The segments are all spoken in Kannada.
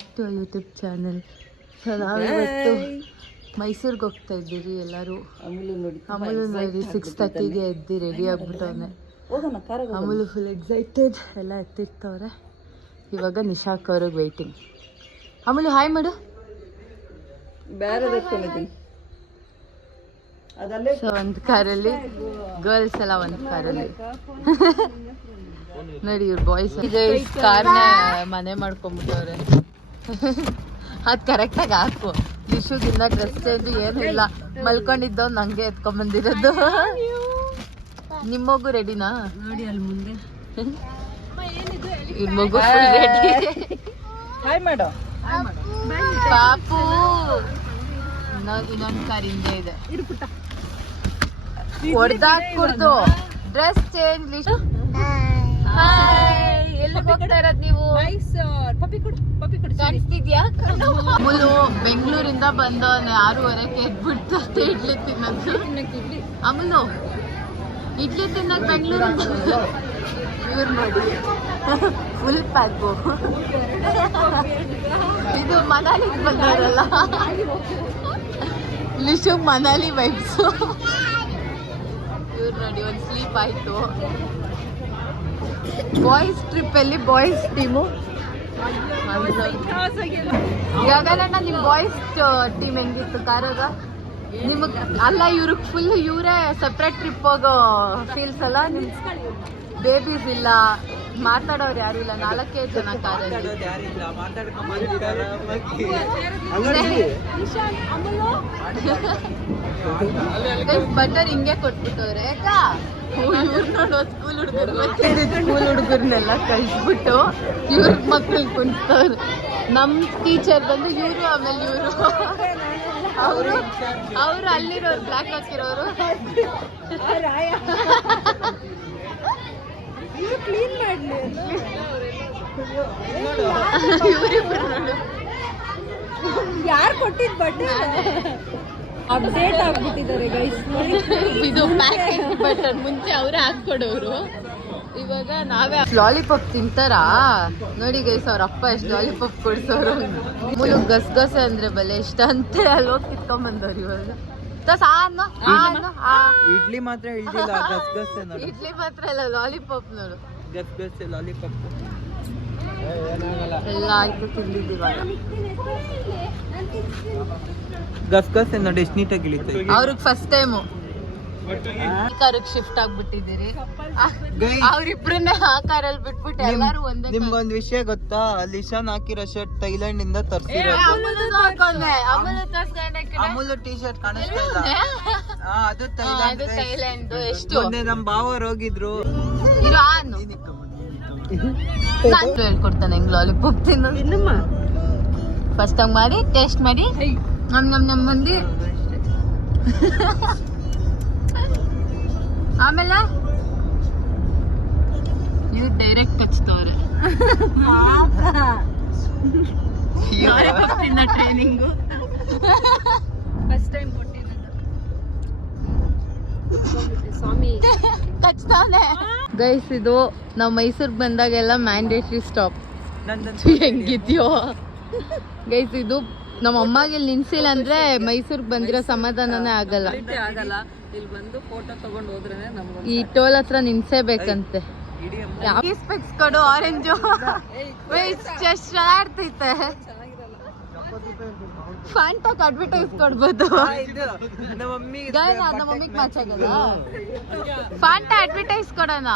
Back to YouTube channel. So ನಾವಿವತ್ತು ಮೈಸೂರಿಗೆ ಹೋಗ್ತಾ ಇದ್ದೀರಿ ಎಲ್ಲರೂ. ಅಮೂಲು ನೋಡಿ 6:30ಗೆ ಎದ್ದು ರೆಡಿ ಆಗ್ಬಿಟ್ಟವನೆ. ಅಮೂಲು ಫುಲ್ ಎಕ್ಸೈಟೆಡ್, ಎಲ್ಲ ಎತ್ತಿರ್ತವ್ರೆ. ಇವಾಗ ನಿಶಾಕ್ ಅವ್ರಿಗೆ ವೆಯ್ಟಿಂಗ್. ಅಮೂಲು ಹಾಯ್ ಮಾಡು. ಸೊ ಒಂದು ಕಾರಲ್ಲಿ ಗರ್ಲ್ಸ್ ಎಲ್ಲ ಒಂದು ಕಾರಲ್ಲಿ ನೋಡಿ. ಇವ್ರು ಬಾಯ್ಸ್ ಕಾರ್ನೇ ಮನೆ ಮಾಡ್ಕೊಂಡ್ಬಿಟ್ಟವ್ರೆ. ಅದು ಕರೆಕ್ಟಾಗಿ ಹಾಕು. ವಿಶುಗಿನ್ನ ಡ್ರೆಸ್ ಚೇಂಜ್ ಏನೂ ಇಲ್ಲ, ಮಲ್ಕೊಂಡಿದ್ದೋ ನಂಗೆ ಎತ್ಕೊಂಡ್ಬಂದಿರೋದು. ನಿಮ್ಮ ಮಗು ರೆಡಿನಾ ನೋಡಿ ಅಲ್ಲಿ ಮುಂದೆ. ಇವ್ರ ಮಗು ರೆಡಿ. ಹಾಯ್ ಮಾಡು ಪಾಪು. ಇನ್ನೊಂದು ಕಾರ್ ಹಿಂದೆ ಇದೆ. ಹೊಡ್ದಾಕ್ಬಿಡ್ದು ಡ್ರೆಸ್ ಚೇಂಜ್. ಎಲ್ಲಿಗೆ ಹೋಗ್ತಾ ಇರೋದು ನೀವು? ಕಾಣಿಸ್ತಿದ್ಯಾ? ಅಮೂಲು ಬೆಂಗಳೂರಿಂದ ಬಂದವನೆ 6:30ಕ್ಕೆ ಎದ್ಬಿಡ್ತು ಇಡ್ಲಿ ತಿನ್ನೋದು. ಅಮೂಲು ಇಡ್ಲಿ ತಿನ್ನಕ್ ಬೆಂಗಳೂರಿಂದ. ಇವ್ರು ನೋಡಿ ಫುಲ್ ಪ್ಯಾಕು. ಇದು ಮನಾಲಿಗೆ ಬಂದವರಲ್ಲ, ಲಿಶು ಮನಾಲಿ ವೈಬ್ಸು. ಇವ್ರು ನೋಡಿ ಒಂದು ಸ್ಲೀಪ್ ಆಯ್ತು. ಬಾಯ್ಸ್ ಟ್ರಿಪ್ ಅಲ್ಲಿ ಬಾಯ್ಸ್ ಟೀಮು. ಯಾಗಲಣ್ಣ ನಿಮ್ಮ ಬಾಯ್ಸ್ ಟೀಮ್ ಹೆಂಗಿತ್ತು ಕಾರಾಗ? ನಿಮಗ್ ಅಲ್ಲ, ಇವ್ರಿಗೆ ಫುಲ್ ಇವರೇ ಸಪ್ರೇಟ್ ಟ್ರಿಪ್ ಹೋಗೋ ಫೀಲ್ಸ್ ಅಲ್ಲ. ನಿಮ್ ಬೇಬೀಸ್ ಇಲ್ಲ, ಮಾತಾಡೋರು ಯಾರು ಇಲ್ಲ. 4 ಜನ ಕಾರಲ್ಲಿ. ಬಟರ್ ಹಿಂಗೆ ಕೊಟ್ಬಿಟ್ಟವ್ರೆ. ಯಾಕಾ ಇವ್ರು ನೋಡೋ ಸ್ಕೂಲ್ ಹುಡುಗರ್ನೆಲ್ಲ ಕಳಿಸ್ಬಿಟ್ಟು ಇವ್ರ ಮಕ್ಳು ಕುಣಿಸ್ತವ್ರು. ನಮ್ ಟೀಚರ್ ಬಂದು ಇವರು, ಆಮೇಲೆ ಇವರು. ಅವರು ಅಲ್ಲಿರೋರು ಬ್ಲ್ಯಾಕ್ ಹಾಕಿರೋರು. ಇವರಿಬ್ರು ನೋಡು ಯಾರು ಕೊಟ್ಟಿದ್ ಬಟರ್ ಅಪ್ಡೇಟ್ ಆಗ್ಬಿಟ್ಟಿದ್ದಾರೆ ಗೈಸ್. ಇದು ಪ್ಯಾಕೇಜ್ ಬಟರ್ ಮುಂಚೆ ಅವರೇ ಹಾಕ್ಕೊಡೋರು, ಇವಾಗ ನಾವೇ. ಲಾಲಿಪಾಪ್ ತಿಂತಾರಾ ನೋಡಿ ಗೈಸ್. ಅವ್ರ ಅಪ್ಪ ಎಷ್ಟು ಲಾಲಿಪಾಪ್ ಕೊಡ್ಸೋರು. ಮೂಲು ಗಸಗಸೆ ಅಂದ್ರೆ ಬಲೆ ಇಷ್ಟ ಅಂತೆ. ಅಲ್ಲಿ ಹೋಗಿ ಕಿತ್ಕೊಂಡ್ಬಂದವ್ರು ಇವಾಗ. ಇಡ್ಲಿ ಮಾತ್ರ ಇಡ್ಲಿಲ್ಲ, ಗಸಗಸೆ ನೋಡಿ. ಇಡ್ಲಿ ಮಾತ್ರ ಇಲ್ಲ, ಲಾಲಿಪಾಪ್ ನೋಡು. ಗಸಗಸೆ ಲಾಲಿಪಾಪ್ ಎಲ್ಲ ಆಯ್ತು ತಿಂದಿದ್ದೀವಾಗ. ಗಸಗಸೆ ನೋಡಿ ಎಷ್ಟು ನೀಟಾಗಿ ಇಳಿತು. ಅವ್ರಿಗೆ ಫಸ್ಟ್ ಟೈಮು ಕಾರಿಗೆ ಶಿಫ್ಟ್ ಆಗ್ಬಿಟ್ಟಿದ್ದೀರಿ. ಅವ್ರಿಬ್ರನ್ನೇ ಆ ಕಾರಲ್ಲಿ ಬಿಟ್ಬಿಟ್ಟು ಎಲ್ಲರೂ ಒಂದೇ. ನಿಮ್ಗೊಂದು ವಿಷಯ ಗೊತ್ತಾ? ಲಿಶಾನ್ ಹಾಕಿರೋ ಶರ್ಟ್ ಥೈಲ್ಯಾಂಡ್ ಇಂದ ತರ್ಸಿರೋ. ಅಮೂಲು ಟೀ ಶರ್ಟ್ ಕಾಣಿಸ್ತಾ ಇಲ್ಲ, ಅದು ಥೈಲ್ಯಾಂಡ್. ಎಷ್ಟು ಮೊನ್ನೆ ನಮ್ ಭಾವರು ಹೋಗಿದ್ರು. ನಾನು ಹೇಳ್ಕೊಡ್ತಾನೆ ಹೆಂಗ್ ಲಾಲಿಪಾಪ್ ತಿನ್ನೋದು. ಫಸ್ಟ್ ಹಂಗ್ ಮಾಡಿ ಟೇಸ್ಟ್ ಮಾಡಿ ನಮ್ ಮಂದಿ. ಆಮೇಲೆ ಇವ್ ಡೈರೆಕ್ಟ್ ಹಚ್ತವ್ರೆ. ಟ್ರೈನಿಂಗು ಫಸ್ಟ್ ಟೈಮ್ ಕಚ್ತಾವನೆ. ಗೈಸ್ ಇದು ನಾವು ಮೈಸೂರಿಗೆ ಬಂದಾಗೆಲ್ಲ ಮ್ಯಾಂಡೇಟ್ರಿ ಸ್ಟಾಪ್. ಹೆಂಗಿದ್ಯೋ ಗೈಸ್, ಇದು ನಮ್ಮ ಅಮ್ಮಗೆ ಇಲ್ಲಿ ನಿಲ್ಸಿಲ್ಲ ಅಂದ್ರೆ ಮೈಸೂರಿಗೆ ಬಂದಿರೋ ಸಮಾಧಾನನೇ ಆಗಲ್ಲ. ಇಲ್ಲಿ ಬಂದು ಫೋಟೋ ತಗೊಂಡು ಹೋದ್ರೆ ಈ ಟೋಲ್ ಹತ್ರ ನಿಲ್ಸೇಬೇಕಂತೆ. ಸ್ಪೆಕ್ಸ್ ಕೊಡು ಆರೆಂಜು. ಚೆನ್ನಾಡ್ತೈತೆ. ಫ್ಯಾಂಟಾಕ್ ಅಡ್ವರ್ಟೈಸ್ ಕೊಡ್ಬೋದು. ನಮ್ಮ ಮಮ್ಮಿಗೆ ಮ್ಯಾಚ್ ಆಗಲ್ಲ. ಫ್ಯಾಂಟಾ ಅಡ್ವರ್ಟೈಸ್ ಕೊಡೋಣ.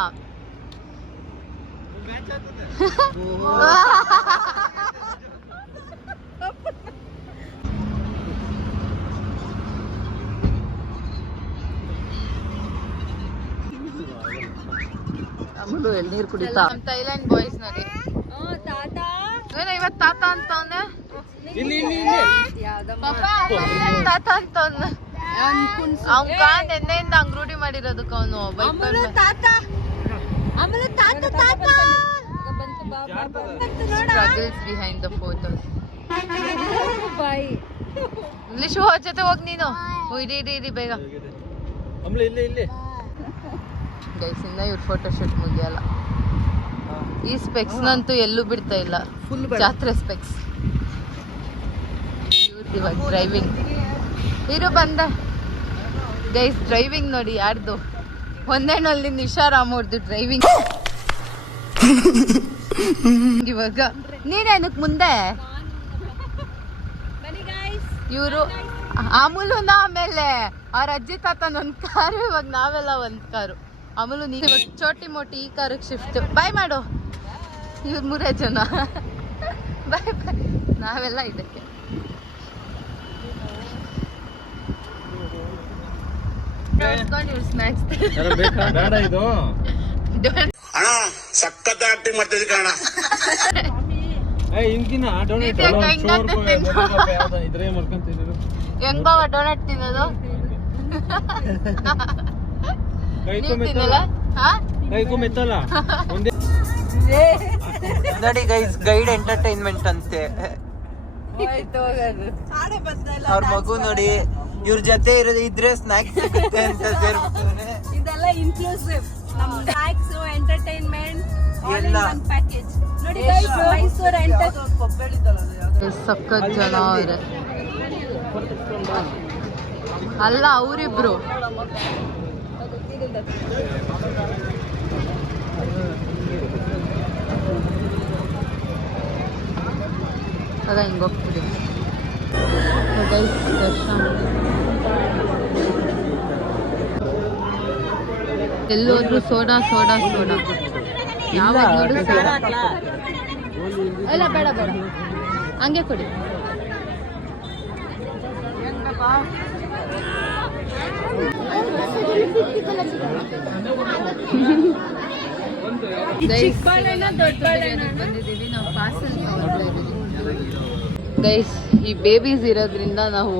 ಎಳ್ನೀರು ಕುಡಿತಾ. ಥೈಲ್ಯಾಂಡ್ ಬಾಯ್ಸ್ ನೋಡಿ. ಇವತ್ತು ತಾತ ಅಂತ ಅವನೆ. ತಾತ ಅಂತ ಅವನು. ಅವ್ಕ ನೆನ್ನೆಯಿಂದ ಹಂಗ್ ರೂಢಿ ಮಾಡಿರೋದಕ್ಕೆ ಅವನು struggles behind the photos. English ಜೊತೆ ಹೋಗಿ ನೀನು. ಇಡಿ ಬೇಗ. ಗೈಸ್ ಇನ್ನ ಇವ್ರ ಫೋಟೋ ಶೂಟ್ ಮುಗಿಯಲ್ಲ. ಈ ಸ್ಪೆಕ್ಸ್ ನಂತೂ ಎಲ್ಲೂ ಬಿಡ್ತಾ ಇಲ್ಲ. ಜಾತ್ರೆ ಸ್ಪೆಕ್ಸ್. ಇವಾಗ ಡ್ರೈವಿಂಗ್ ಇರು ಬಂದೆ ಗೈಸ್. ಡ್ರೈವಿಂಗ್ ನೋಡಿ ಯಾರ್ದು, ಒಂದೇನಲ್ಲಿ ನಿಶಾರಾಮ್ ಅವ್ರದ್ದು ಡ್ರೈವಿಂಗ್. ಇವಾಗ ನೀನೇನಕ್ ಮುಂದೆ ಇವರು ಅಮೂಲುನ ಆಮೇಲೆ ಅವ್ರ ಅಜ್ಜಿ ತಾತನ ಒಂದ್ ಕಾರು, ಇವಾಗ ನಾವೆಲ್ಲ ಒಂದ್ ಕಾರು. ಅಮೂಲು ನೀ ಇವಾಗ ಚೋಟಿ ಮೋಟಿ ಈ ಕಾರಿಗೆ ಶಿಫ್ಟ್. ಬಾಯ್ ಮಾಡು, ಇವ್ರು 3 ಜನ. ಬಾಯ್ ಬಾಯ್, ನಾವೆಲ್ಲ ಇದಕ್ಕೆ. ಸಖತ್ ಆಕ್ಟಿಂಗ್ ಮಾಡ್ತಿದ್ದೆ ಕಾರಣ ಹೆಂಗ್ ಬಾವ ಡೋನಟ್ ತಿನ್ನೋದು? ನೋಡಿ ಗೈಸ್, ಗೈಡ್ ಎಂಟರ್ಟೈನ್ಮೆಂಟ್ ಅಂತೆ. ಅವ್ರ ಮಗು ನೋಡಿ, ಇವ್ರ ಜೊತೆ ಇದ್ರೆ ಸ್ನಾಕ್ಸ್ ಸಿಗುತ್ತೆ ಅಂತ ಸೇರ್ಬಿಟ್ರೆ. ಇದೆಲ್ಲ ಇನ್ಕ್ಲೂಸಿವ್. ನಮ್ಮ ಸ್ನಾಕ್ಸ್ ಎಂಟರ್ಟೈನ್ಮೆಂಟ್ ಎಲ್ಲ ಪ್ಯಾಕೇಜ್ ನೋಡಿ guys, ಮೈಸೂರು ಸಖತ್ ಜನ ಅವ್ರೆ. ಅಲ್ಲ ಅವರಿಬ್ರು ಅದ ಹಿಂಗೆ ಹೋಗ್ತೀವಿ. ದರ್ಶನ ಎಲ್ಲೋದ್ರು ಸೋಡಾ ಸೋಡಾ ಸೋಡಾ. ಯಾವಾಗ ನೋಡು ಸೋಡಾ. ಇಲ್ಲ ಬೇಡ ಬೇಡ, ಹಂಗೆ ಕೊಡಿ. ಬಂದಿದ್ದೀವಿ ನಾವು, ಪಾರ್ಸಲ್ ತಗೊಳ್ತಾ ಇದ್ದೀವಿ ಗೈಸ್. ಈ ಬೇಬೀಸ್ ಇರೋದ್ರಿಂದ ನಾವು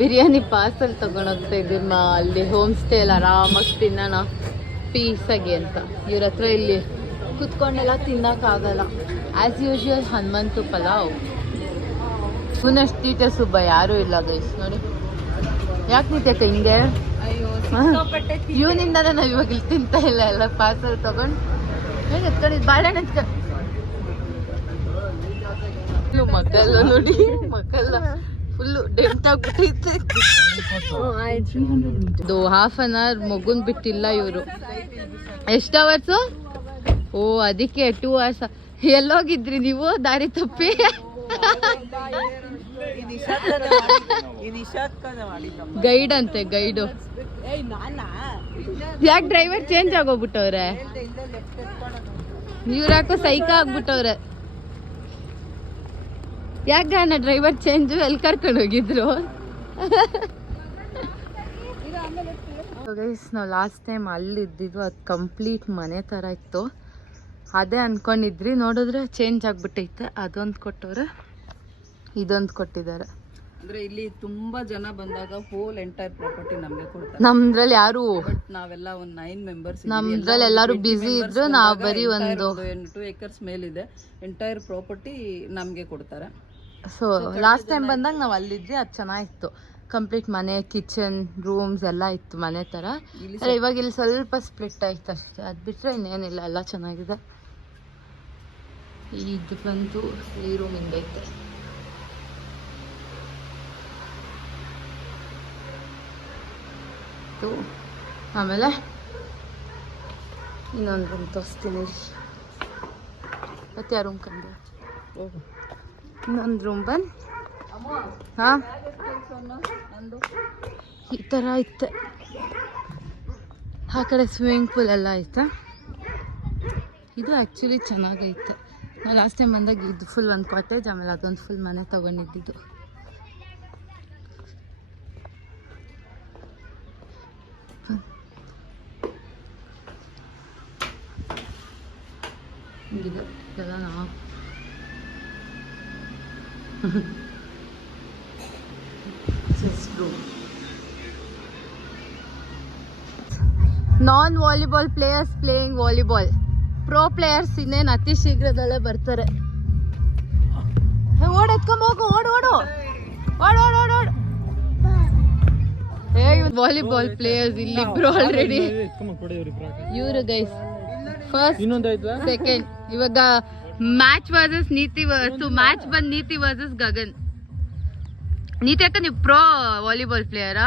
ಬಿರಿಯಾನಿ ಪಾರ್ಸಲ್ ತಗೊಂಡೋಗ್ತಾ ಇದ್ದೀವಿ. ಅಲ್ಲಿ ಹೋಮ್ ಸ್ಟೇ ಎಲ್ಲ ಆರಾಮಾಗಿ ತಿನ್ನೋಣ ಪೀಸಾಗಿ ಅಂತ. ಇವ್ರ ಹತ್ರ ಇಲ್ಲಿ ಕುತ್ಕೊಂಡೆಲ್ಲ ತಿನ್ನೋಕ್ಕಾಗಲ್ಲ. As usual Hanumanthu pulao. ಪುನಃ ತೀಟೆ ಸುಬ್ಬ ಯಾರೂ ಇಲ್ಲ ಗೈಸ್ ನೋಡಿ. ಯಾಕೆ ನಿತ್ಯಕ್ಕ ಹಿಂಗೆ? ಇವನಿಂದಾನೆ ನಾವು ಇವಾಗ ಇಲ್ಲಿ ತಿಂತಾ ಇಲ್ಲ. ಎಲ್ಲ ಪಾರ್ಸಲ್ ತಗೊಂಡು ಎತ್ಕೊಂಡಿದ್ದು ಬಾಳೆಹಣ್ಣು ಎತ್ಕೊಂಡು ಮಕ್ಕಲ್ಲ ನೋಡಿ, ಮಕ್ಕಲ್ಲ ಫುಲ್ಲು ಡೆಂಟ್ ಆಗ್ಬಿಟ್ಟೈತೆ. ಇದು 1/2 hour ಮಗುನ್ ಬಿಟ್ಟಿಲ್ಲ ಇವರು. ಎಷ್ಟು ಅವರ್ಸು? ಓ ಅದಕ್ಕೆ 2 hours. ಎಲ್ಲೋಗಿದ್ರಿ ನೀವು ದಾರಿ ತಪ್ಪಿ? ಗೈಡ್ ಅಂತೆ, ಗೈಡು. ಯಾಕೆ ಡ್ರೈವರ್ ಚೇಂಜ್ ಆಗೋಗ್ಬಿಟ್ಟವ್ರೆ? ಇವ್ರು ಯಾಕೋ ಸೈಕ ಆಗ್ಬಿಟ್ಟವ್ರೆ. ಯಾಕ ಡ್ರೈವರ್ ಚೇಂಜು? ಎಲ್ಲಿ ಕರ್ಕೊಂಡು ಹೋಗಿದ್ರು? ನಾವು ಲಾಸ್ಟ್ ಟೈಮ್ ಅಲ್ಲಿದ್ದಿದ್ದು, ಅದು ಕಂಪ್ಲೀಟ್ ಮನೆ ಥರ ಇತ್ತು. ಅದೇ ಅನ್ಕೊಂಡಿದ್ರಿ, ನೋಡಿದ್ರೆ ಚೇಂಜ್ ಆಗ್ಬಿಟ್ಟೈತೆ. ಅದೊಂದು ಕೊಟ್ಟವ್ರೆ, ಇದೊಂದು ಕೊಟ್ಟಿದ್ದಾರೆ. ಅಂದ್ರೆ ಇಲ್ಲಿ ತುಂಬಾ ಜನ ಬಂದಾಗ ಹೋಲ್ ಎಂಟೈರ್ ಪ್ರಾಪರ್ಟಿ ನಮ್ಗೆ ಕೊಡ್ತಾರೆ. ನಮ್ದ್ರಲ್ಲಿ ಯಾರು, ನಾವೆಲ್ಲ ಒಂದು 9 ಮೆಂಬರ್ಸ್, ನಮ್ದ್ರಲ್ಲಿ ಎಲ್ಲಾರು ಬಿಸಿ ಇದ್ರು. ನಾವು ಬರೀ ಒಂದು 2 acres ಮೇಲಿದೆ. ಎಂಟೈರ್ ಪ್ರಾಪರ್ಟಿ ನಮ್ಗೆ ಕೊಡ್ತಾರೆ. ಸೊ ಲಾಸ್ಟ್ ಟೈಮ್ ಬಂದಾಗ ನಾವು ಅಲ್ಲಿದ್ವಿ. ಅದು ಚೆನ್ನಾಗಿತ್ತು. ಕಂಪ್ಲೀಟ್ ಮನೆ, ಕಿಚನ್, ರೂಮ್ಸ್ ಎಲ್ಲ ಇತ್ತು ಮನೆ ಥರ. ಇವಾಗ ಇಲ್ಲಿ ಸ್ವಲ್ಪ ಸ್ಪ್ಲಿಟ್ ಆಯ್ತು ಅಷ್ಟೇ. ಅದು ಬಿಟ್ಟರೆ ಇನ್ನೇನಿಲ್ಲ, ಎಲ್ಲ ಚೆನ್ನಾಗಿದೆ. ಇದು ಬಂತು ಈ ರೂಮ್ ಹಿಂಗೈತೆ. ಆಮೇಲೆ ಇನ್ನೊಂದು ರೂಮ್ ತೋರಿಸ್ತೀನಿ. ಮತ್ತೆ ಆ ರೂಮ್ ಕಂಡು ಇನ್ನೊಂದು ರೂಮ್ ಬಂದು ಹಾಂ ಈ ಥರ ಐತೆ. ಆ ಕಡೆ ಸ್ವಿಮ್ಮಿಂಗ್ ಪೂಲ್ ಎಲ್ಲ ಐತೆ. ಇದು ಆ್ಯಕ್ಚುಲಿ ಚೆನ್ನಾಗೈತೆ. ನಾವು ಲಾಸ್ಟ್ ಟೈಮ್ ಬಂದಾಗ ಇದು ಫುಲ್ ಒಂದು ಕಾಟೇಜ್, ಆಮೇಲೆ ಅದೊಂದು ಫುಲ್ ಮನೆ ತೊಗೊಂಡಿದ್ದು. ಹಿಂಗಿದೆ ಇದೆಲ್ಲ ನಾವು ನಾನ್ volleyball players playing volleyball. Pro players ಇನ್ನೇನು ಅತಿ ಶೀಘ್ರದಲ್ಲೇ ಬರ್ತಾರೆ. ಓಡ್ ಎತ್ಕೊಂಡ್ ಹೋಗು, ಓಡು ಓಡು ಓಡ್ ಓಡ್ ಓಡ್ ಓಡ್. ವಾಲಿಬಾಲ್ ಪ್ಲೇಯರ್ಸ್ ಇಲ್ಲಿ ಇಬ್ರು ಆಲ್ರೆಡಿ. ಇವರು ಗೈಸ್ ಫಸ್ಟ್ ಸೆಕೆಂಡ್. ಇವಾಗ ಮ್ಯಾಚ್ ವರ್ಸಸ್ ನೀತಿ ಮ್ಯಾಚ್ ಬಂದ್ ನೀತಿ ವರ್ಸಸ್ ಗಗನ್. ನೀತಿ ಅಕ್ಕ ನೀವು ಪ್ರೋ ವಾಲಿಬಾಲ್ ಪ್ಲೇಯರಾ?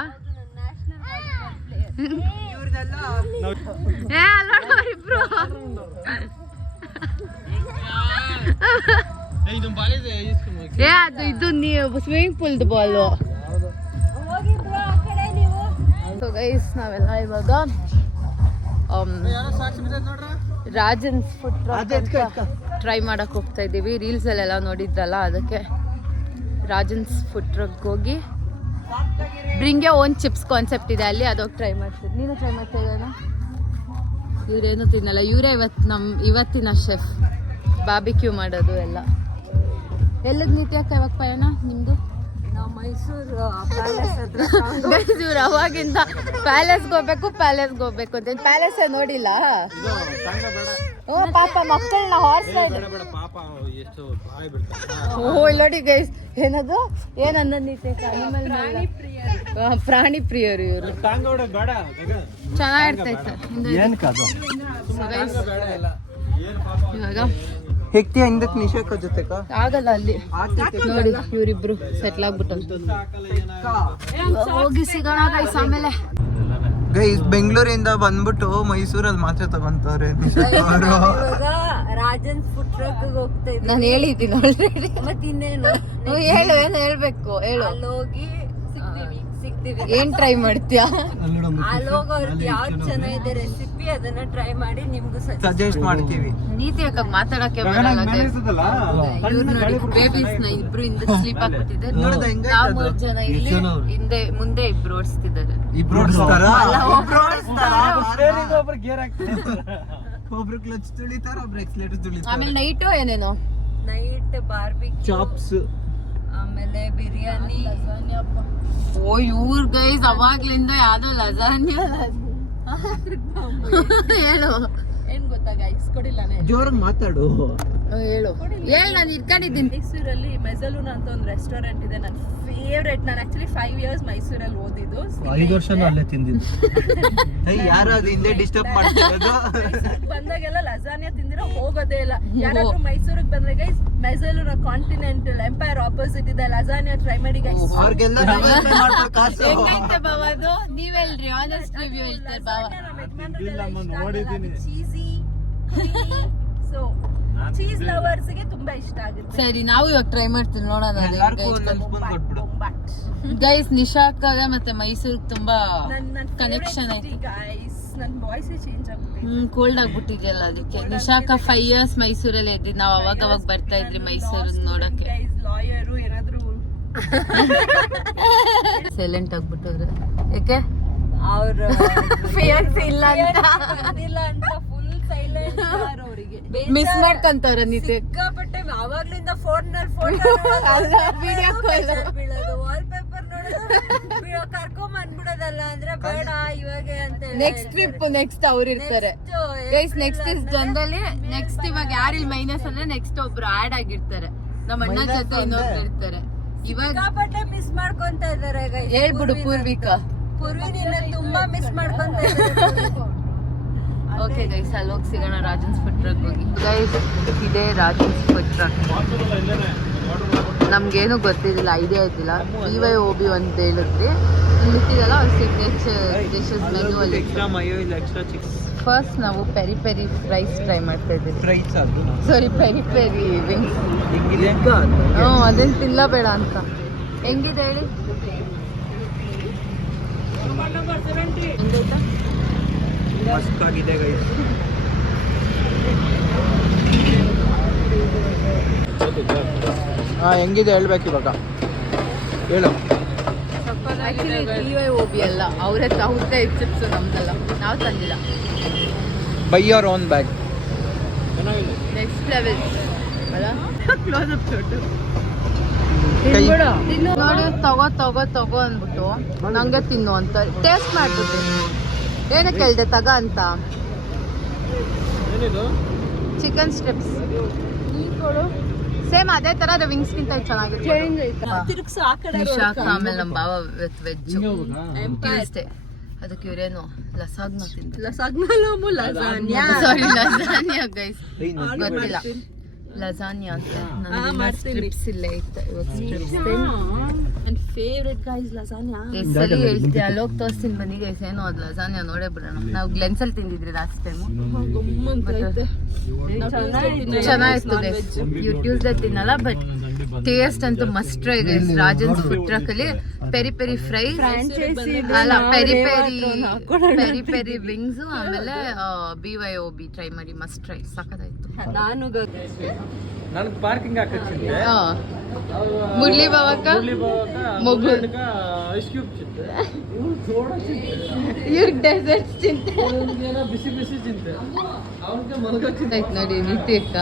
ಇಬ್ರು ಅದು ಇದು ನೀವು ಸ್ವಿಮ್ಮಿಂಗ್ ಪೂಲ್ದು ಬಾಲು. ಸೊ ಗೈಸ್ ನಾವೆಲ್ಲ ಇವಾಗ ರಾಜನ್ಸ್ ಫುಡ್ ಟ್ರೈ ಮಾಡಕ್ ಹೋಗ್ತಾ ಇದ್ದೀವಿ. ರೀಲ್ಸ್ ಅಲ್ಲೆಲ್ಲ ನೋಡಿದ್ದಲ್ಲ, ಅದಕ್ಕೆ ರಾಜನ್ಸ್ ಫುಡ್ ಟ್ರಕ್ ಹೋಗಿ bring your own chips concept ಇದೆ ಅಲ್ಲಿ, ಅದೋಗಿ ಟ್ರೈ ಮಾಡ್ತೀವಿ. ನೀನು ಟ್ರೈ ಮಾಡ್ತಾ ಇದ್ದಾನ? ಇವರೇನು ತಿನ್ನಲ್ಲ, ಇವರೇ ಇವತ್ತಿನ ಶೆಫ್ ಬಾರ್ಬಿಕ್ಯೂ ಮಾಡೋದು ಎಲ್ಲ. ಎಲ್ಲಿಗೆ ನೀತಿ ಅಕ್ಕ ಇವಾಗ ಪಯಣ ನಿಮ್ದು? ಮೈಸೂರು ಇವ್ರು ಅವಾಗಿಂದ ಪ್ಯಾಲೇಸ್ಗೆ ಹೋಗ್ಬೇಕು ಅಂತ. ಪ್ಯಾಲೇಸ್ ನೋಡಿಲ್ಲ? ಓ ಪಾಪ ಮಕ್ಕಳನ್ನ ಹಾರ್ಸ್ ರೈಡ್. ಓ ನೋಡಿ ಗೈಸ್, ಏನದು ಏನಂದ ನೀತಿ ಪ್ರಾಣಿ ಪ್ರಿಯರು ಇವರು. ಚೆನ್ನಾಗಿರ್ತೈತೆ ಇವಾಗ. ಹೆಕ್ತಿಯ ಹಿಂದಕ್ಕೆ ನಿಶಾಕ ಜೊತೆ ಆಗಲ್ಲ ಅಲ್ಲಿ ನೋಡಿ, ಇವರಿಬ್ರು ಸೆಟ್ಲ್ ಆಗ್ಬಿಟ್ಟು ಹೋಗಿ ಸಿಗೋಣ ಗೈಸ್ ಆಮೇಲೆ. ಗೈಸ್ ಬೆಂಗಳೂರಿಂದ ಬಂದ್ಬಿಟ್ಟು ಮೈಸೂರಲ್ಲಿ ಮಾತ್ರ ತಗೊಂತವ್ರೆ ರಾಜನ್ ಫುಡ್ ಟ್ರಕ್ ಹೋಗ್ತಾ ಇದ್ದೆ. ನಾನು ಹೇಳಿದ್ದೀನಿ ಆಲ್ರೆಡಿ. ಮತ್ತೆ ಇನ್ನೇನು ಹೇಳು, ಏನು ಹೇಳ್ಬೇಕು ಹೇಳು. ಅಲ್ಲಿ ಹೋಗಿ ಸಿಗ್ತೀವಿ. ಏನ್ ಟ್ರೈ ಮಾಡ್ತೀಯಾ? ಅಲ್ಲಿ ಹೋಗೋರ್ಗೆ ಯಾವ್ದು ಚೆನ್ನಾಗಿದೆ ರೆಸಿಪಿ ಅದನ್ನ ಟ್ರೈ ಮಾಡಿ ನಿಮ್ಗೂ ಸಜೆಸ್ಟ್ ಮಾಡ್ತೀವಿ. ನೀತಿ ಅಕ್ಕ ಮಾತಾಡಕ್ಕೆ ಬರಲ್ಲ guys. ಇವ್ರು ನೋಡಿ ಬೇಬೀಸ್ ನ ಇಬ್ರು ಹಿಂದೆ ಸ್ಲೀಪ್ ಆಗ್ಬಿಟ್ಟಿದ್ದಾರೆ. ನಾವು 3 ಜನ ಇಲ್ಲಿ ಹಿಂದೆ ಮುಂದೆ ಇಬ್ರು ಓಡಿಸ್ತಿದ್ದಾರೆ. ಒಬ್ರು ಕ್ಲಚ್ ತುಳಿತಾರ, ಒಬ್ರು ಎಕ್ಸಲೇಟರ್ ತುಳಿತಾರ. ಆಮೇಲೆ ನೈಟು ಏನೇನೋ ನೈಟ್ ಬಾರ್ಬಿಕ್ಯೂ, ಚಾಪ್ಸ್, ಆಮೇಲೆ ಬಿರಿಯಾನಿ. ಓ ಇವ್ರ ಗೈಸ್ ಅವಾಗ್ಲಿಂದ ಯಾವ್ದೋ ಲಜಾನ್ಯ ಹೇಳು. ಏನ್ ಗೊತ್ತಾ ಗೈಸ್, ಕೊಡಿಲ್ಲ ಜೋರಾಗಿ ಮಾತಾಡು. ಹೇಳು ನಾನು ಇಟ್ಕೊಂಡಿದ್ದೀನಿ. ಮೈಸೂರಲ್ಲಿ ಮೆಜಲೂನ್ ಅಂತ ಒಂದು ರೆಸ್ಟೋರೆಂಟ್ ಇದೆ, ನನ್ನ ಫೇವ್ರೆಟ್. ನಾನು ಆಕ್ಚುಲಿ 5 years ಮೈಸೂರಲ್ಲಿ ಓದಿದ್ದು. 5 ವರ್ಷನೂ ಅಲ್ಲೇ ತಿಂದಿದ್ದು. ಯಾರು ಅದು ಹಿಂದೆ ಡಿಸ್ಟರ್ಬ್ ಮಾಡ್ತಿರೋದು? ಬಂದಾಗೆಲ್ಲ ಲಜಾನಿಯಾ ತಿಂದಿರೋ ಹೋಗೋದೇ ಇಲ್ಲ. ಯಾರಾದ್ರೂ ಮೈಸೂರಿಗೆ ಬಂದ್ರೆ ಗೈಸ್, ಮೆಜಲೂನ್ ಕಾಂಟಿನೆಂಟಲ್ ಎಂಪೈರ್ ಆಪೋಸಿಟ್ ಇದೆ, ಲಜಾನಿಯಾ ಟ್ರೈ ಮಾಡಿ ಗೈಸ್. ಅವ್ರಿಗೆಲ್ಲ ಕಾಸು ಹೆಂಗೈತೆ ಬಾವ ಅದು? ನೀವ್ ಹೇಳ್ರಿ, ಆನೆಸ್ಟ್ ರಿವ್ಯೂ ಹೇಳ್ತಾರೆ ಬಾವ. ಚೀಸಿ, ಸೊ ಚೀಸ್ ಲವರ್ಸ್ ಗೆ ತುಂಬಾ ಇಷ್ಟ ಆಗುತ್ತೆ. ಸರಿ ನಾವು ಇವಾಗ ಟ್ರೈ ಮಾಡ್ತೀವಿ, ನೋಡೋಣ. ಗೈಸ್ ನಿಶಾಕ್ಕಾಗ ಮತ್ತೆ ಮೈಸೂರಿಗೆ ತುಂಬಾ ಕನೆಕ್ಷನ್ ಐತಿ ಗೈಸ್. ನನ್ನ ವಾಯ್ಸ್ ಚೇಂಜ್ ಆಗುತ್ತೆ, ಕೋಲ್ಡ್ ಆಗ್ಬಿಟ್ಟಿದೆಯಲ್ಲ ಅದಕ್ಕೆ. ನಿಶಾಕ 5 years ಮೈಸೂರಲ್ಲೇ ಇದ್ವಿ ನಾವು. ಅವಾಗ ಬರ್ತಾ ಇದ್ರಿ ಮೈಸೂರು ನೋಡಕ್ಕೆ. ಲಾಯರು ಏನಾದ್ರು ಸೈಲೆಂಟ್ ಆಗ್ಬಿಟ್ಟವ್ರೆ. ಯಾಕೆ? ಅವ್ರ ಫಿಯನ್ಸಿ ಇಲ್ಲ ಅಂತ ಫುಲ್ ಸೈಲೆಂಟ್ ಅವರಿಗೆ. ಮಿಸ್ ಮಾಡ್ಕೊಂತವ್ರ ನೀತಿ. ಸಿಕ್ಕಾಪಟ್ಟೆ ಅವಾಗ್ಲಿಂದ ಫೋನ್ ವಿಡಿಯೋ ಕಾಲ್ ಬೀಳೋದು, ವಾಲ್ ಪೇಪರ್ ನೋಡೋದು, ಕರ್ಕೊಂಡ್ ಬಂದ್ಬಿಡೋದಲ್ಲ ಅಂದ್ರೆ ಬೇಡ ಇವಾಗ ಅಂತ. ನೆಕ್ಸ್ಟ್ ಅವ್ರು ಇರ್ತಾರೆ guys. Next is generally next ಇವಾಗ ಯಾರಿಲ್ ಮೈನಸ್ ಅಂದ್ರೆ ನೆಕ್ಸ್ಟ್ ಒಬ್ರು ಆಡ್ ಆಗಿರ್ತಾರೆ. ನಮ್ಮ ಅಣ್ಣ ಜೊತೆ ಇನ್ನೊಬ್ರು ಇರ್ತಾರೆ. ಇವಾಗ ಸಿಕ್ಕಾಪಟ್ಟೆ ಮಿಸ್ ಮಾಡ್ಕೊಂತ ಇದಾರೆ ಗೈಸ್. ಹೇಳ್ಬಿಡು ಪೂರ್ವಿಕಾ. ಪೂರ್ವಿನಿಲ್ಲ ತುಂಬಾ ಮಿಸ್ ಮಾಡ್ಕೊಂತ ಇದಾರೆ. ಓಕೆ ಗೈಸ್, ಅಲ್ಲಿ ಹೋಗಿ ಸಿಗೋಣ ರಾಜನ್ಸ್ ಫುಡ್ ಟ್ರಕ್ ಹೋಗಿ. ಗೈಸ್ ಇದೇ ರಾಜನ್ಸ್ ಫುಡ್ ಟ್ರಕ್. ನಮ್ಗೇನು ಗೊತ್ತಿದ್ದಿಲ್ಲ, ಐಡಿಯಾ ಇದ್ದಿಲ್ಲ. BYOB ಅಂತ ಹೇಳಿದ್ವಿ. ಇಲ್ಲಿ ಇಟ್ಟಿದಲ್ಲ ಅವ್ರ ಸಿಗ್ನೇಚರ್ ಡಿಶಸ್ ಮೆನು ಅಲ್ಲಿ. ಫಸ್ಟ್ ನಾವು ಪೆರಿ ಪೆರಿ ಫ್ರೈಸ್ ಟ್ರೈ ಮಾಡ್ತಾ ಇದ್ದೀವಿ. ಸಾರಿ, ಪೆರಿ ಪೆರಿ ವಿಂಗ್ಸ್. ಅದೇನು ತಿನ್ನಬೇಡ ಅಂತ. ಹೆಂಗಿದೆ ಹೇಳಿ? ಹೆಂಗೈತಾ? ಮಸ್ತಾಗಿದೆ ಗೈಸ್. ಹೆಂಗಿದೆ ಹೇಳ್ಬೇಕು ಇವಾಗ, ಹೇಳು. ಆಕ್ಚುಲಿ BYOB ಅಲ್ಲ, ಅವರೇ ಅವ್ರದ್ದೇ ಚಿಪ್ಸ್, ನಮ್ದಲ್ಲ, ನಾವು ತಂದಿಲ್ಲ. By your own bag. Next level ಅಲ್ಲ? ಕ್ಲೋಸ್ ಅಪ್ ಶೋಟು ನೋಡಿ. ತಗೋ ಅಂದ್ಬಿಟ್ಟು ನಂಗೆ ತಿನ್ನು ಅಂತ ಟೇಸ್ಟ್ ಮಾಡ್ಬಿಟ್ಟು ಏನಕ್ಕೆ ಕೇಳಿದೆ ತಗ ಅಂತ. ಚಿಕನ್ ಸ್ಟ್ರಿಪ್ಸ್ ಸೇಮ್ ಅದೇ ತರ, ಅದು ವಿಂಗ್ಸ್ ಗಿಂತ ಚೆನ್ನಾಗಿದೆ. ನಿಶಾಕ ಆಮೇಲೆ ನಮ್ಮ ಬಾವ ವೆಜ್ ಟ್ಯೂಸ್ಡೇ. ಅದಕ್ಕೆ ಇವರೇನು ಲಸಾಗ್ನ ತಿಂತಾರೆ. ಸಾರಿ ಲಸಾನ್ಯಾ ಗೈಸ್, ಗೊತ್ತಿಲ್ಲ. ಲಸಾನ್ಯಾ ಅಂತ ನನಗೆ ಸ್ಟ್ರಿಪ್ಸ್ ಇಲ್ಲೇ ಇತ್ತು ಇವಾಗ ಸ್ಟ್ರಿಪ್ಸ್ ನನ್ನ ಫೇವ್ರೆಟ್ ಗೈಸ್ ಲಸಾನ್ಯಾ ಎಷ್ಟಲ್ಲಿ ಹೇಳ್ತೀಯ ಅಲ್ಲೋಗಿ ತೋರಿಸ್ತೀನಿ ಬನ್ನಿ ಗೈಸ್ ಏನೋ ಅದು ಲಸಾನ್ಯಾ ನೋಡೇ ಬಿಡೋಣ ನಾವು ಗ್ಲೆನ್ಸಲ್ಲಿ ತಿಂದಿದ್ರಿ ಲಾಸ್ಟ್ ಟೈಮು ಚೆನ್ನಾಗಿತ್ತು ಗೈಸ್ ಟ್ಯೂಸ್ಡೇ ತಿನ್ನಲ್ಲ ಬಟ್ ಟೇಸ್ಟ್ ಅಂತೂ must try guys Rajan's food truck ಅಲ್ಲಿ ಪೆರಿ ಪೆರಿ ಫ್ರೈ ಅಲ್ಲ ಪೆರಿ ಪೆರಿ ವಿಂಗ್ಸ್ ಆಮೇಲೆ BYOB ಟ್ರೈ ಮಾಡಿ ಮಸ್ಟ್ ಟ್ರೈ ಸಖತ್ತಾಯ್ತು ನಾನು ನನಗೆ ಪಾರ್ಕಿಂಗ್ ಹಾಕಿದ್ದೆ ಮುರ್ಲಿ ಬಾವಕ್ಕ ಮೊಗ್ಗು ಐಸ್ ಕ್ಯೂಬ್ ಚಿಂತೆ ಇವ್ರಿಗೆ ಡೆಸರ್ಟ್ಸ್ ಚಿಂತೆ ಬಿಸಿ ಬಿಸಿ ಚಿಂತೆ ಅವ್ರಿಗೆ ಮಲಗೋ ಚಿಂತೆ ಆಯ್ತು ನೋಡಿ ನಿತ್ಯಕ್ಕ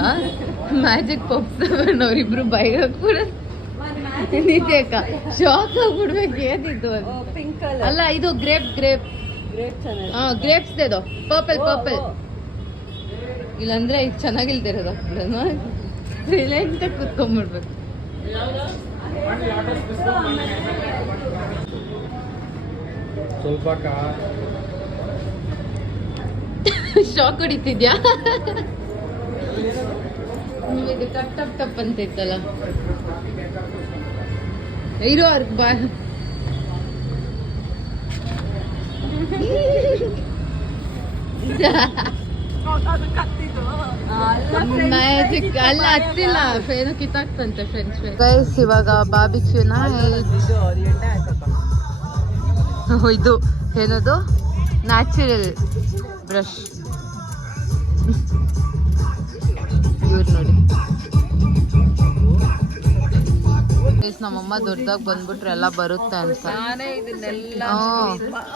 ಮ್ಯಾಜಿಕ್ ಪಾಪ್ಸ್ ಅವ್ರಿಬ್ರು ಬೈಗ ಕೂಡ ನಿತ್ಯಕ್ಕ ಶಾಕ್ ಆಗ್ಬಿಡ್ಬೇಕು ಏನಿತ್ತು ಅಂತ ಪಿಂಕ್ ಕಲರ್ ಅಲ್ಲ ಇದು ಗ್ರೇಪ್ ಗ್ರೇಪ್ ಗ್ರೇಪ್ಸ್ ಇದು ಪರ್ಪಲ್ ಇಲ್ಲಾಂದ್ರೆ ಇದು ಚೆನ್ನಾಗಿಲ್ದಿರೋದು ಸೈಲೆಂಟ್ ಕುತ್ಕೊಂಡ್ಬಿಡ್ಬೇಕು ಸ್ವಲ್ಪ ಶಾಕ್ ಹೊಡಿತಿದ್ಯಾ ಇದು ಟಪ್ ಟಪ್ ಟಪ್ ಅಂತ ಇತ್ತಲ್ಲ ಇರೋ ಅವ್ರಿಗೆ ಬಾ ಮ್ಯಾಜಿಕ್ ಅಲ್ಲ ಹತ್ತಿಲ್ಲ ಏನೋ ಕಿತ್ತಾಕ್ತಂತೆ ಫ್ರೆಂಚ್ ಫ್ರೈ ಗೈಸ್ ಇವಾಗ ಬಾರ್ಬಿಕ್ಯೂನ ಇದು ಏನದು ನ್ಯಾಚುರಲ್ ಬ್ರಷ್ ಇವ್ರು ನೋಡಿ ನಮ್ಮಮ್ಮ ದೊಡ್ಡದಾಗ ಬಂದ್ಬಿಟ್ರೆ ಎಲ್ಲ ಬರುತ್ತೆ ಅಂತ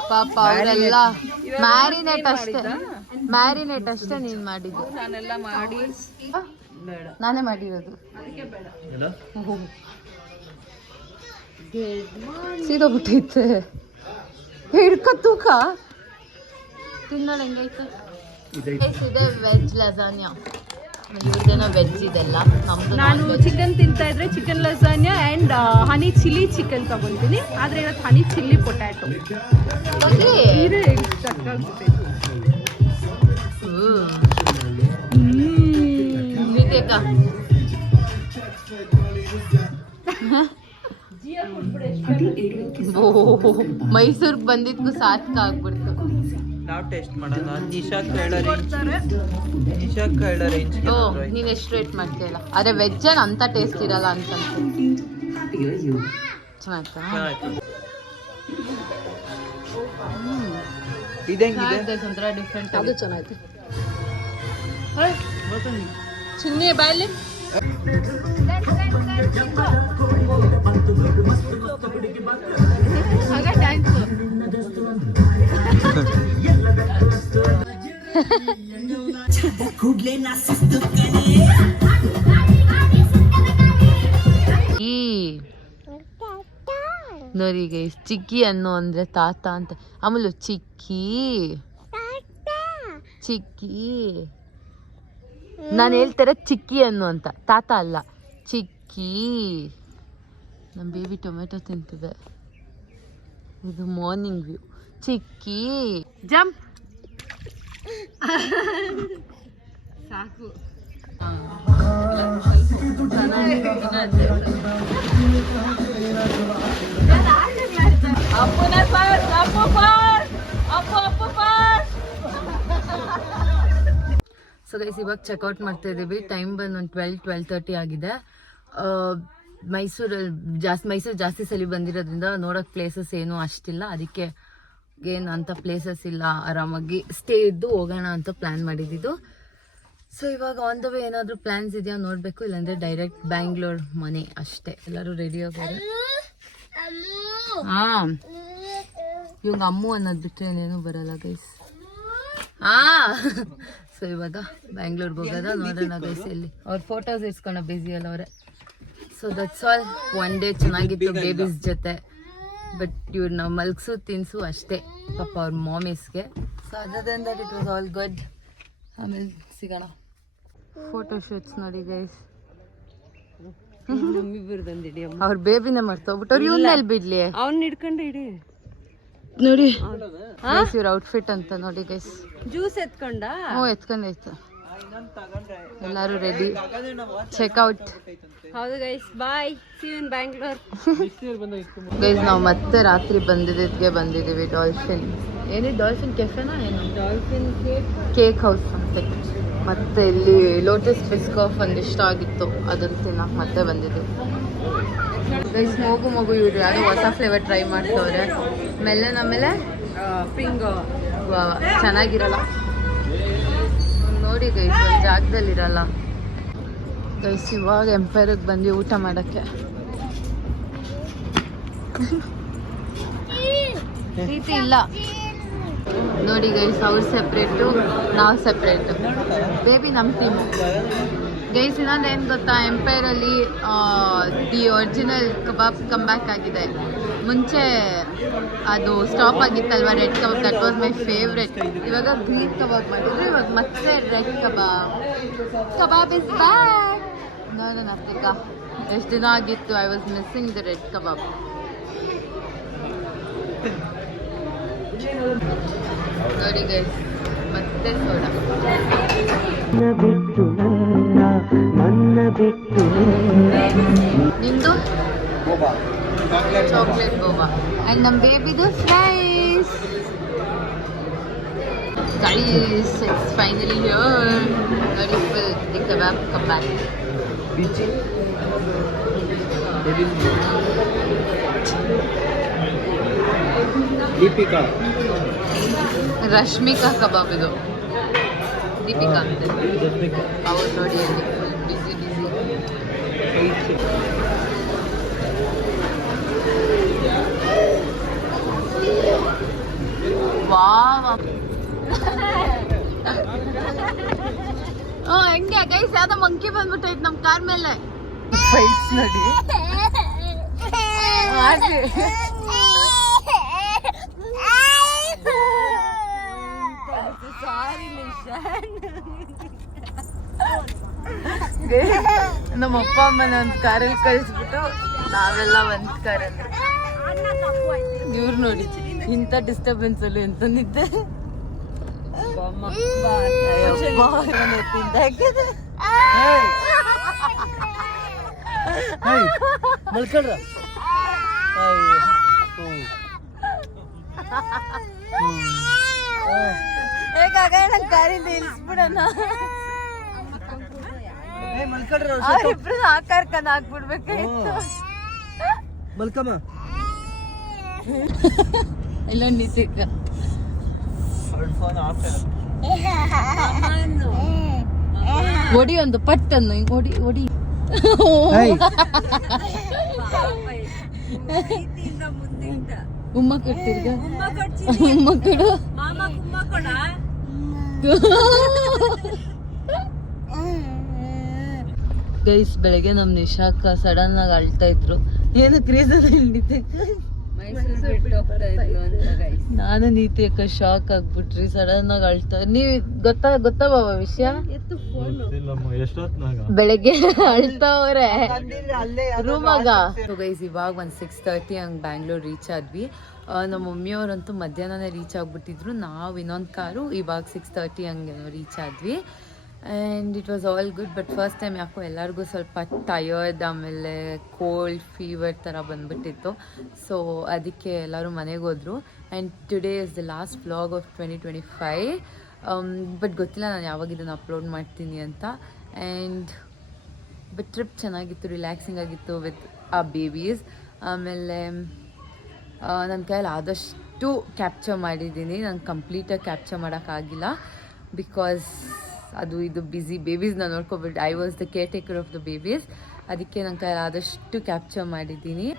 ಪಾಪ ಅವರೆಲ್ಲ ಮ್ಯಾರಿನೇಟ್ ಅಷ್ಟೇ ನೀನ್ ಮಾಡಿದ್ದು ನಾನೆಲ್ಲ ಮಾಡಿ ನಾನೇ ಮಾಡಿರೋದು ಸೀದೋಗ್ಬಿಟ್ಟೈತೆ ಹಿಡ್ಕ ತೂಕ ತಿನ್ನೋಣ ಹೆಂಗೈತೆ ಇದೆ ವೆಜ್ ಲಸಾನ್ಯಾ ಇವ್ರದೇನೋ ವೆಜ್ ಇದೆಲ್ಲ ನಮ್ದು ನಾನು ಚಿಕನ್ ತಿಂತಾ ಇದ್ರೆ chicken lasagna and honey chilli chicken ತಗೊಂತೀನಿ ಆದ್ರೆ ಇವತ್ತು ಹನಿ ಚಿಲ್ಲಿ ಪೊಟ್ಯಾಟೊ ಮೈಸೂರ್ಗೆ ಬಂದಿದ್ಕು ಸಾರ್ಥಕ ಆಗ್ಬಿಡ್ತು ನಾವು ಟೆಸ್ಟ್ ಮಾಡೋಣ ನಿಶಾ ಕೇಳೋ ರೇಂಜ್ ಓ ನೀನ್ ಎಷ್ಟು ರೇಟ್ ಮಾಡ್ತೀಯಲ್ಲ ಅದೇ ವೆಜ್ ಏನ್ ಅಂತ ಟೇಸ್ಟ್ ಇರಲ್ಲ ಅಂತ ಚೆನ್ನಾಯ್ತಾ ಇದಂಗಿದೆ ಒಂಥರ ಡಿಫ್ರೆಂಟ್ ಅದು ಚೆನ್ನಾಯ್ತು ಚಿನ್ನಿ ಬಾಯಲ್ಲಿ ಆಗ ಡ್ಯಾನ್ಸ್ ನೋಡಿ ಗೈಸ್ ಚಿಕ್ಕಿ ಅನ್ನು ಅಂದ್ರೆ ತಾತ ಅಂತ ಆಮೇಲೆ ಚಿಕ್ಕಿ ನಾನು ಹೇಳ್ತಾರೆ ಚಿಕ್ಕಿ ಅನ್ನು ಅಂತ ತಾತ ಅಲ್ಲ ಚಿಕ್ಕಿ ನಮ್ಮ ಬೇಬಿ ಟೊಮೆಟೊ ತಿಂತಿದೆ ಇದು ಮಾರ್ನಿಂಗ್ ವ್ಯೂ ಚಿಕ್ಕಿ ಜಂಪ್ ಸಾಕು ಸೊ ಗೈಸ್ ಇವಾಗ ಚೆಕ್ಔಟ್ ಮಾಡ್ತಾ ಇದ್ದೀವಿ ಟೈಮ್ ಬಂದು ಒಂದು 12:30 ಆಗಿದೆ ಮೈಸೂರು ಜಾಸ್ತಿ ಸಲ ಬಂದಿರೋದ್ರಿಂದ ನೋಡೋಕೆ ಪ್ಲೇಸಸ್ ಏನೂ ಅಷ್ಟಿಲ್ಲ ಅದಕ್ಕೆ ಏನು ಅಂತ ಪ್ಲೇಸಸ್ ಇಲ್ಲ ಆರಾಮಾಗಿ ಸ್ಟೇ ಇದ್ದು ಹೋಗೋಣ ಅಂತ ಪ್ಲ್ಯಾನ್ ಮಾಡಿದ್ದು ಸೊ ಇವಾಗ ಆನ್ ದ ವೇ ಏನಾದರೂ ಪ್ಲ್ಯಾನ್ಸ್ ಇದೆಯಾ ನೋಡಬೇಕು ಇಲ್ಲಾಂದರೆ ಡೈರೆಕ್ಟ್ ಬ್ಯಾಂಗ್ಳೂರ್ ಮನೆ ಅಷ್ಟೇ ಎಲ್ಲರೂ ರೆಡಿ ಆಗೋರು ಹಾಂ ಇವಾಗ ಅಮ್ಮು ಅನ್ನೋದು ಬಿಟ್ಟರೆ ಏನೇನು ಬರಲ್ಲ ಗೈಸ್ ಸೊ ಇವಾಗ ಬ್ಯಾಂಗ್ಳೂರ್ಗೆ ಹೋಗೋದ ನೋಡೋಣ ಗೈಸ್ ಇಲ್ಲಿ ಅವ್ರ ಫೋಟೋಸ್ ಇಸ್ಕೊಳೋ ಬ್ಯುಸಿ ಅಲ್ಲ ಅವರೇ so that's all one day ಚೆನ್ನಾಗಿತ್ತು ಬೇಬೀಸ್ ಜೊತೆ ಬಟ್ ಇವ್ರು ನಾವು ಮಲ್ಗಿಸು ತಿನ್ಸು ಅಷ್ಟೇ ಪಾಪ ಅವ್ರ ಮಾಮೀಸ್ಗೆ so other then that it was all good ಆಮೇಲೆ ಸಿಗೋಣ ಫೋಟೋ ಶೂಟ್ಸ್ ನೋಡಿ ಗೈಸ್ ಅವ್ರ ಬೇಬಿನ ಮರ್ತೋಗ್ಬಿಟ್ಟು ಅವ್ರು ಇವನ್ನೆಲ್ಲಿ ಬಿಡ್ಲಿ ಅವ್ನ ಹಿಡ್ಕೊಂಡು ಇಡಿ ನೋಡಿ ಇವ್ರ ಔಟ್ಫಿಟ್ ಅಂತ ನೋಡಿ ಗೈಸ್ ಜ್ಯೂಸ್ ಎತ್ಕೊಂಡ ಎತ್ಕೊಂಡೈತೆ ಎಲ್ಲರೂ ರೆಡಿ ಚೆಕ್ಔಟ್. ಹೌದು guys, bye, see you in Bangalore. Guys ನಾವು ಮತ್ತೆ ರಾತ್ರಿ ಬಂದಿದ್ದೀವಿ ಡಾಲ್ಫಿನ್. ಏನಿದೆ ಡಾಲ್ಫಿನ್ ಕೆಫೆನಾ ಏನು? ಡಾಲ್ಫಿನ್ ಕೇಕ್ ಹೌಸ್ ಅಂತ. ಮತ್ತೆ ಇಲ್ಲಿ ಲೋಟಸ್ ಬಿಸ್ಕಾಫ್ ಒಂದಿಷ್ಟ ಆಗಿತ್ತು, ಅದನ್ನು ತಿನ್ನಕ್ಕೆ ಮತ್ತೆ ಬಂದಿದ್ದೀವಿ. ಗೈಸ್ ಮಗು ಇವ್ರು ಯಾರೋ ಹೊಸ ಫ್ಲೇವರ್ ಟ್ರೈ ಮಾಡ್ತವ್ರೆ. ಮೆಲ್ಲನ್ ಆಮೇಲೆ ಪಿಂಗ್ ಚೆನ್ನಾಗಿರಲ್ಲ ನೋಡಿ ಗೈಸ್, ಒಂದು ಜಾಗದಲ್ಲಿರಲ್ಲ ಗೈಸ್. ಇವಾಗ ಎಂಪೈರಿಗೆ ಬಂದು ಊಟ ಮಾಡೋಕ್ಕೆ. ಪ್ರೀತಿ ಇಲ್ಲ ನೋಡಿ ಗೈಸ್, ಅವ್ರು ಸೆಪ್ರೇಟು, ನಾವು ಸೆಪ್ರೇಟು. ಬೇಬಿ ನಮ್ಮ ಟೀಮು ಗೈಸ್. ಇನ್ನೊಂದು ಏನು ಗೊತ್ತಾ, ಎಂಪೈರಲ್ಲಿ the original kebab come back ಆಗಿದೆ. ಮುಂಚೆ ಅದು ಸ್ಟಾಪ್ ಆಗಿತ್ತಲ್ವ, red kebab, that was my favourite. ಇವಾಗ ಗ್ರೀನ್ ಕಬಾಬ್ ಮಾಡಿದ್ರು, ಇವಾಗ ಮತ್ತೆ ರೆಡ್ ಕಬಾಬ್ ಇಸ್ ಬ್ಯಾಕ್. ನೋಡೋಣ ಅಪ್ಪಿಕ, ಎಷ್ಟು ದಿನ ಆಗಿತ್ತು, I was missing the red kebab. ನೋಡಿ ಗೈಸ್, ಮತ್ತೆ ಸೋಡಾ. ನಿಮ್ದು ಚಾಕ್ಲೇಟ್ ಬೋಬಾ ಅಂಡ್ ನಮ್ಮ ಬೇಬಿದು fries. Guys, it's finally here. ನೋಡಿ, full the kebab come back. Deepika Rashmika kebab ಇದು. ದೀಪಿಕಾ ಅಂತೆ ಅವ್ರು ನೋಡಿ, ಅಲ್ಲಿ ಫುಲ್ ಬಿಸಿ ವಾವ್. ಹೆಂಗೆ ಗೈಸ್, ಯಾವ್ದೋ ಮಂಕಿ ಬಂದ್ಬಿಟ್ಟೈತೆ ನಮ್ಮ ಕಾರ್ ಮೇಲೆ. ಫೈಟ್ಸ್ ನೋಡಿ. ನಮ್ಮ ಅಪ್ಪ ಅಮ್ಮನ ಒಂದು ಕಾರಲ್ಲಿ ಕಳಿಸ್ಬಿಟ್ಟು ನಾವೆಲ್ಲ ಒಂದು ಕಾರಲ್ಲಿ. ಇವ್ರು ನೋಡಿ, ಇಂಥ ಡಿಸ್ಟರ್ಬೆನ್ಸ್ ಅಲ್ಲಿ ಎಂತ ನಿದ್ದೆ. ಮಲ್ಕೊಳ್ರ. ಹೇಗಾಗ ನಂಗೆ ಕಾರಿಂದ ಇಳಿಸ್ಬಿಡೋಣ. ಇಬ್ರು ಆಕಾರ್ಕನ ಹಾಕ್ಬಿಡ್ಬೇಕಾಯ್ತು. ಮಲ್ಕಮ್ಮ ಇಲ್ಲೊಂದು ನಿಸಿಕ್ಕ ಒಡಿ, ಒಂದು ಪಟ್ಟನ್ನು ಒಡಿ ಒಡಿ. ಉಮ್ಮ ಕೊಡ್ತಿರ್ಗ, ಉಮ್ಮ ಕೊಡು. ಗೈಸ್, ಬೆಳಗ್ಗೆ ನಮ್ ನಿಶಾಕ ಸಡನ್ ಆಗಿ ಅಳ್ತಾ ಇದ್ರು. ಏನು ಕ್ರೀಸಲ್ಲಿ ನಾನು ನೀತಿ ಅಕ್ಕ ಶಾಕ್ ಆಗ್ಬಿಟ್ರಿ. ಸಡನ್ ಆಗಿ ಅಳ್ತಾ. ನೀವ್ ಗೊತ್ತಾ ಬಾಬಾ ವಿಷಯ? ಬೆಳಗ್ಗೆ ಅಳ್ತಾವ್ರೆ ರೂಮಾಗ. ಗೈಸ್, ಇವಾಗ ಒಂದು 6:30 ಹಂಗೆ ಬ್ಯಾಂಗ್ಳೂರ್ ರೀಚ್ ಆದ್ವಿ. ನಮ್ಮ ಮಮ್ಮಿಯವ್ರಂತೂ ಮಧ್ಯಾಹ್ನನೇ ರೀಚ್ ಆಗ್ಬಿಟ್ಟಿದ್ರು. ನಾವು ಇನ್ನೊಂದು ಕಾರು ಇವಾಗ 6:30 ಹಂಗೇನೋ ರೀಚ್ ಆದ್ವಿ. And it was all good. But first time ಯಾಕೋ ಎಲ್ಲರಿಗೂ ಸ್ವಲ್ಪ ಟಯರ್ಡ್, ಆಮೇಲೆ ಕೋಲ್ಡ್ ಫೀವರ್ ಥರ ಬಂದ್ಬಿಟ್ಟಿತ್ತು. ಸೊ ಅದಕ್ಕೆ ಎಲ್ಲರೂ ಮನೆಗೆ ಹೋದರು. And today is the last vlog of 2025. But ಗೊತ್ತಿಲ್ಲ ನಾನು ಯಾವಾಗ ಇದನ್ನು ಅಪ್ಲೋಡ್ ಮಾಡ್ತೀನಿ ಅಂತ. ಆ್ಯಂಡ್ ಬಟ್ ಟ್ರಿಪ್ ಚೆನ್ನಾಗಿತ್ತು, ರಿಲ್ಯಾಕ್ಸಿಂಗ್ ಆಗಿತ್ತು ವಿತ್ ಆ ಬೇಬೀಸ್. ಆಮೇಲೆ ನನ್ನ ಕೈಯಲ್ಲಿ ಆದಷ್ಟು ಕ್ಯಾಪ್ಚರ್ ಮಾಡಿದ್ದೀನಿ. ನಂಗೆ ಕಂಪ್ಲೀಟಾಗಿ ಕ್ಯಾಪ್ಚರ್ ಮಾಡೋಕ್ಕಾಗಿಲ್ಲ, ಬಿಕಾಸ್ ಅದು ಇದು ಬ್ಯುಸಿ. ಬೇಬೀಸ್ನ ನೋಡ್ಕೊಬಿಟ್ಟು I was the caretaker of the babies. ಅದಕ್ಕೆ ನನ್ನ ಕೈಯಲ್ಲಿ ಆದಷ್ಟು ಕ್ಯಾಪ್ಚರ್ ಮಾಡಿದ್ದೀನಿ.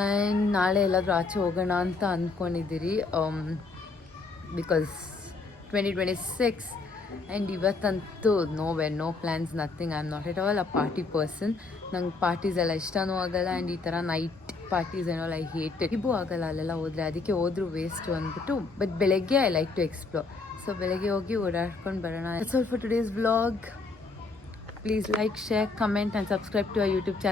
ಆ್ಯಂಡ್ ನಾಳೆ ಎಲ್ಲಾದರೂ ಆಚೆ ಹೋಗೋಣ ಅಂತ ಅಂದ್ಕೊಂಡಿದ್ದೀರಿ, ಬಿಕಾಸ್ 2026. ಆ್ಯಂಡ್ ಇವತ್ತಂತೂ no plans, nothing. I am not at all a party person. ನಂಗೆ ಪಾರ್ಟೀಸ್ ಎಲ್ಲ ಇಷ್ಟನೂ ಆಗಲ್ಲ. ಆ್ಯಂಡ್ ಈ ಥರ ನೈಟ್ ಪಾರ್ಟೀಸ್ ಏನೋ ಐ ಹೇಟ್ ಇಟ್. ಇಬ್ಬೂ ಆಗಲ್ಲ ಅಲ್ಲೆಲ್ಲ ಹೋದರೆ, ಅದಕ್ಕೆ ಹೋದ್ರೂ ವೇಸ್ಟು ಅಂದ್ಬಿಟ್ಟು. ಬಟ್ ಬೆಳಗ್ಗೆ I like to explore. So ಬೆಳಗ್ಗೆ ಹೋಗಿ ಓಡಾಡ್ಕೊಂಡು ಬರೋಣ. That's all for today's vlog. Please like, share, comment and subscribe to our YouTube channel.